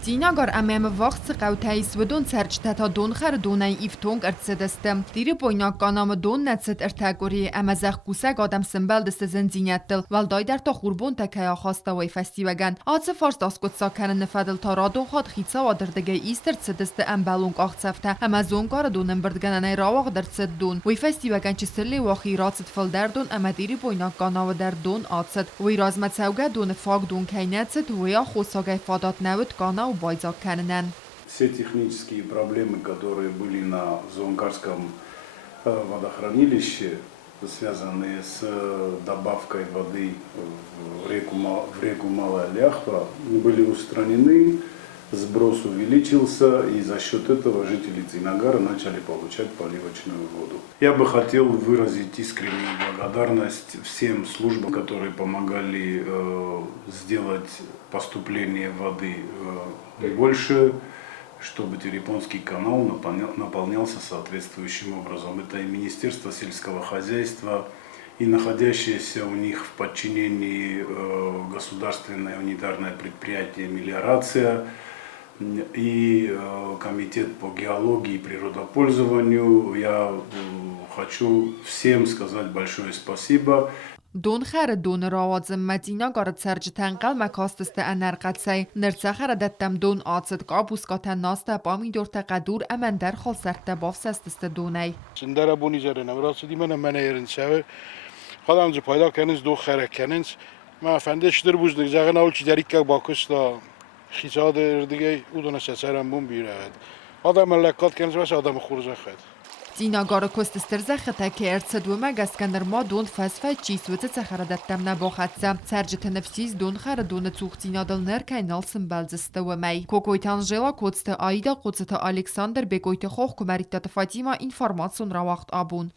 Ձինագար ամեմ վաղց qawtayis و دون سرچ تا دون خر دونای ایفتونگ ارتسدستم دیری پوینا کانام دون نتست ارتاگوری امازخ کوسگ آدم سنبال دست زنزینیتل والدای در تا خوربون تکیا خواسته وی فستیوگن آتس فارس داسکوت ساکن نفدل تا رادون خود خیتسا و دردگه ایستر تسدست امبالونگ آخسفته امازون کار دونم بردگنن راواق در تسد دون وی فستیوگن چسلی واخی راتست فل در دون اما دیری پوینا کاناو در دون آتست وی رازمت سوگه دون فاگ دون کینتست ویا خوساگه فادات نوت کانا Все технические проблемы, которые были на Зуангарском водохранилище, связанные с добавкой воды в реку Малая Ляхва, были устранены, сброс увеличился, и за счет этого жители Дзинагара начали получать поливочную воду. Я бы хотел выразить искреннюю благодарность всем службам, которые помогали сделать поступление воды больше, чтобы Терепонский канал наполнялся соответствующим образом. Это и Министерство сельского хозяйства, и находящееся у них в подчинении государственное унитарное предприятие «Мелиорация», и комитет по геологии и природопользованию. Я хочу всем сказать большое спасибо. دون خر دون راوازم مدینا گارد سرج تنقل مکاستست انرقدسی نرسخر دتم دون آتست قابوس کاتن ناسته بامی دورت قدور امن در خال سرت بافسست دونی سندره بونی زرنم راست دی من ایرن سوه خودم جو پیدا کننز دو خره کننز ما فندش در بوز نگذاقن اول چی دریک که باکستا خیزاد دیگه اودون سرم بون بیرد آدم ملکات کننز واسه آدم خورزه خد زیناگار کستستر زخته که ارتسد و مگسکندر ما دون فسفه چیز و تسخره دتم نباخدسم سرجت نفسیز دون خر دون توختینا دل نرکای نالسن بلزسته و می کوکویت انجلا کدست آیدا قدست الکساندر بگویت خوخ کمریت فاطیما اینفورماسیون را وقت آبون